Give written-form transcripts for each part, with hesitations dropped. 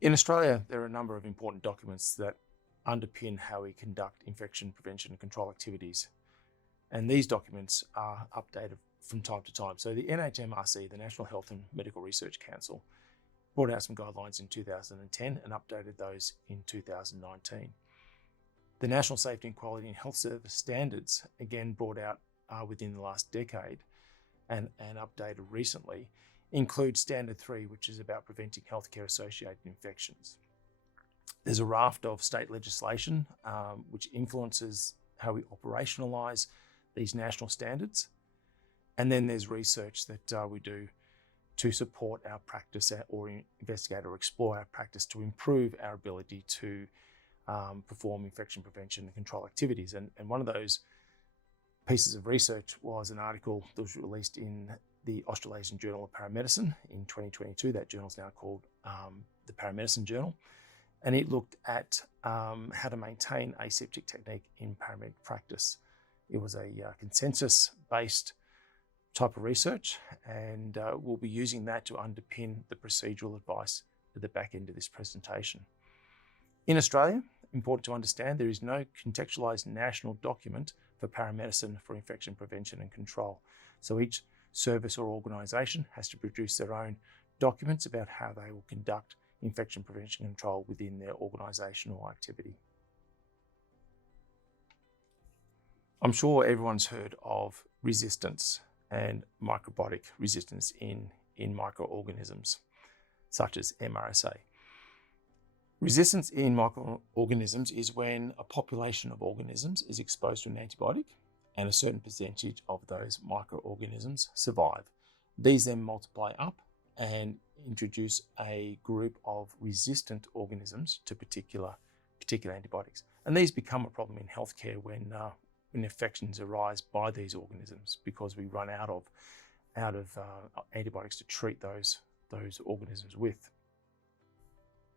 In Australia, there are a number of important documents that underpin how we conduct infection prevention and control activities. And these documents are updated from time to time. So the NHMRC, the National Health and Medical Research Council, brought out some guidelines in 2010 and updated those in 2019. The National Safety and Quality in Health Service Standards, again brought out within the last decade and updated recently, include Standard 3, which is about preventing healthcare associated infections. There's a raft of state legislation which influences how we operationalise these national standards. And then there's research that we do to support our practice or investigate or explore our practice to improve our ability to perform infection prevention and control activities. And one of those pieces of research was an article that was released in the Australasian Journal of Paramedicine in 2022. That journal is now called the Paramedicine Journal. And it looked at how to maintain aseptic technique in paramedic practice. It was a consensus-based type of research, and we'll be using that to underpin the procedural advice at the back end of this presentation. In Australia, important to understand, there is no contextualised national document for paramedicine for infection prevention and control. So each service or organisation has to produce their own documents about how they will conduct infection prevention and control within their organisation or activity. I'm sure everyone's heard of resistance and microbiotic resistance in microorganisms, such as MRSA. Resistance in microorganisms is when a population of organisms is exposed to an antibiotic and a certain percentage of those microorganisms survive. These then multiply up and introduce a group of resistant organisms to particular antibiotics. And these become a problem in healthcare when infections arise by these organisms because we run out of antibiotics to treat those organisms with.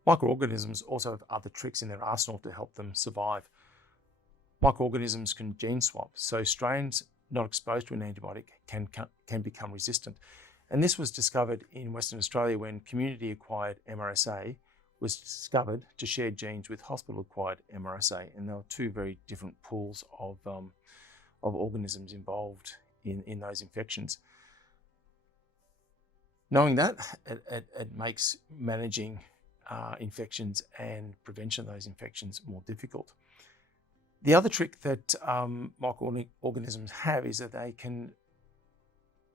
Microorganisms also have other tricks in their arsenal to help them survive. Microorganisms can gene swap, so strains not exposed to an antibiotic can become resistant. And this was discovered in Western Australia when community-acquired MRSA was discovered to share genes with hospital-acquired MRSA, and there were two very different pools of organisms involved in those infections. Knowing that, it makes managing infections and prevention of those infections more difficult. The other trick that microorganisms have is that they can,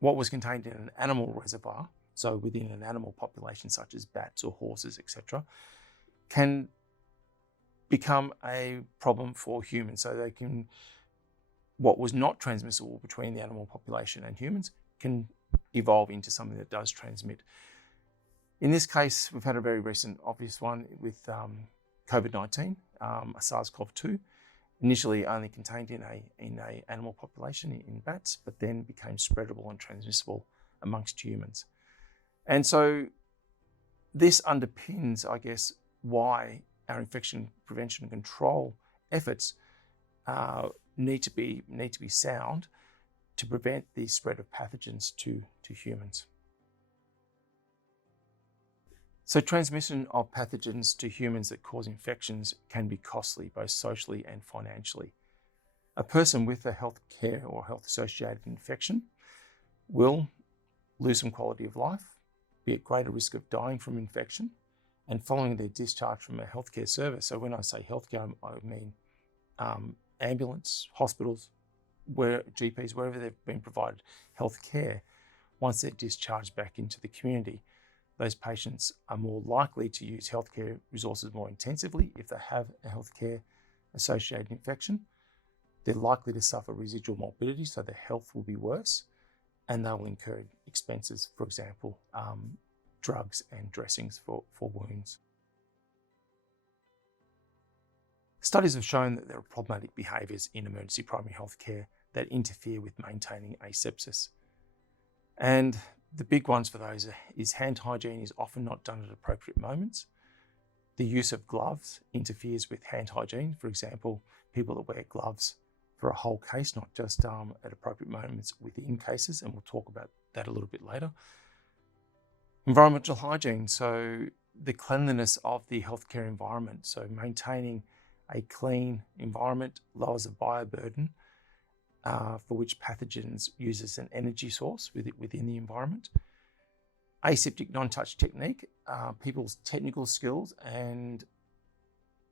what was contained in an animal reservoir, so within an animal population such as bats or horses, etc., can become a problem for humans. So they can, what was not transmissible between the animal population and humans can evolve into something that does transmit. In this case, we've had a very recent obvious one with COVID-19, SARS-CoV-2, initially only contained in a animal population in bats, but then became spreadable and transmissible amongst humans. And so this underpins, I guess, why our infection prevention and control efforts need to be sound to prevent the spread of pathogens to humans. So transmission of pathogens to humans that cause infections can be costly, both socially and financially. A person with a healthcare or health-associated infection will lose some quality of life, be at greater risk of dying from infection, and following their discharge from a healthcare service. So when I say healthcare, I mean ambulance, hospitals, GPs, wherever they've been provided healthcare. Once they're discharged back into the community, those patients are more likely to use healthcare resources more intensively if they have a healthcare associated infection. They're likely to suffer residual morbidity, so their health will be worse, and they will incur expenses, for example, drugs and dressings for wounds. Studies have shown that there are problematic behaviours in emergency primary health care that interfere with maintaining asepsis. And the big ones for those is hand hygiene is often not done at appropriate moments. The use of gloves interferes with hand hygiene. For example, people that wear gloves for a whole case, not just at appropriate moments within cases, and we'll talk about that a little bit later. Environmental hygiene, so the cleanliness of the healthcare environment. So maintaining a clean environment lowers the bioburden for which pathogens use as an energy source within the environment. Aseptic non-touch technique, people's technical skills and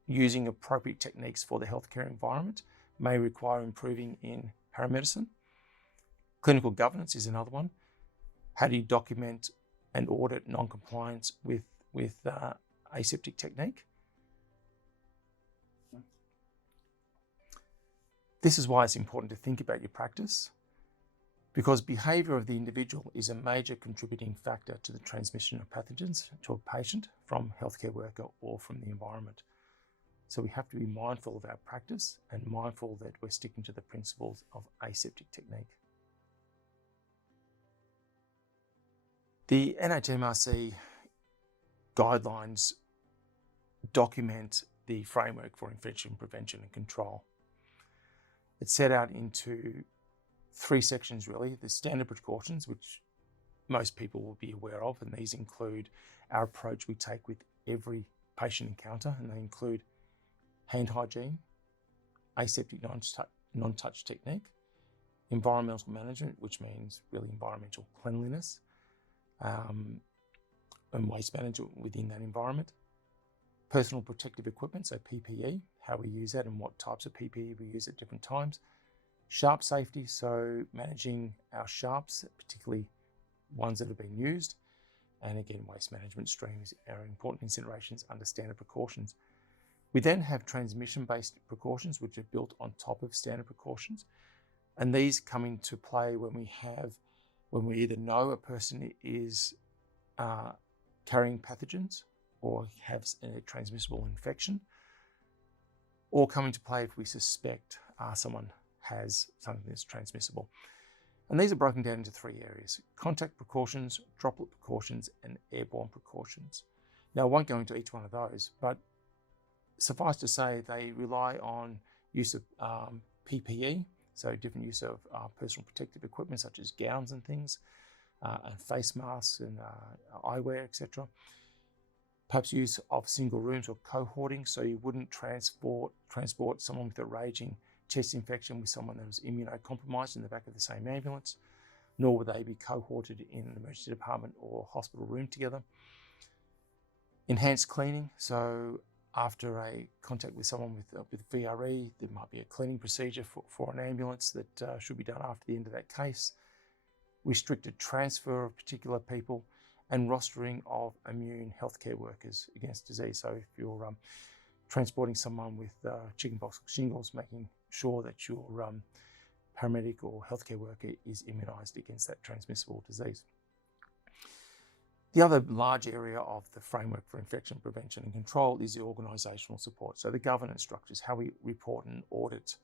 using appropriate techniques for the healthcare environment may require improving in paramedicine. Clinical governance is another one. How do you document and audit non-compliance with aseptic technique? This is why it's important to think about your practice, because behaviour of the individual is a major contributing factor to the transmission of pathogens to a patient from healthcare worker or from the environment. So we have to be mindful of our practice and mindful that we're sticking to the principles of aseptic technique. The NHMRC guidelines document the framework for infection prevention and control. It's set out into 3 sections really. The standard precautions, which most people will be aware of, and these include our approach we take with every patient encounter, and they include hand hygiene, aseptic non-touch technique, environmental management, which means really environmental cleanliness, and waste management within that environment, personal protective equipment, so PPE, how we use that and what types of PPE we use at different times, sharp safety, so managing our sharps, particularly ones that have been used, and again, waste management streams are important considerations under standard precautions. We then have transmission-based precautions, which are built on top of standard precautions. And these come into play when we either know a person is carrying pathogens or has a transmissible infection, or come into play if we suspect someone has something that's transmissible. And these are broken down into 3 areas: contact precautions, droplet precautions, and airborne precautions. Now, I won't go into each one of those, but suffice to say, they rely on use of PPE, so different use of personal protective equipment such as gowns and things, and face masks and eyewear, etc. Perhaps use of single rooms or cohorting, so you wouldn't transport someone with a raging chest infection with someone that was immunocompromised in the back of the same ambulance, nor would they be cohorted in an emergency department or hospital room together. Enhanced cleaning, so after a contact with someone with VRE, there might be a cleaning procedure for an ambulance that should be done after the end of that case. Restricted transfer of particular people, and rostering of immune healthcare workers against disease. So if you're transporting someone with chickenpox or shingles, making sure that your paramedic or healthcare worker is immunised against that transmissible disease. The other large area of the framework for infection prevention and control is the organisational support. So the governance structures, how we report and audit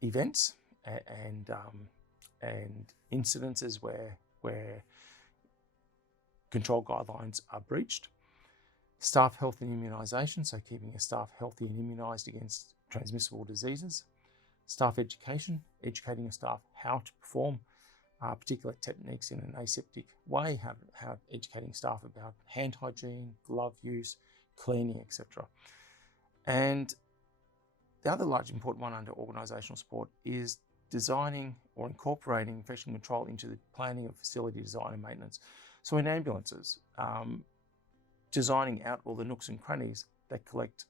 events and incidences where control guidelines are breached. Staff health and immunisation, so keeping a staff healthy and immunised against transmissible diseases. Staff education, educating a staff how to perform particular techniques in an aseptic way, how educating staff about hand hygiene, glove use, cleaning, etc. And the other large important one under organisational support is designing or incorporating infection control into the planning of facility design and maintenance. So in ambulances, designing out all the nooks and crannies that collect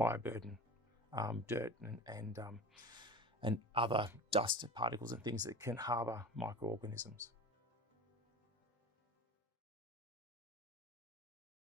bioburden, dirt and other dust particles and things that can harbour microorganisms.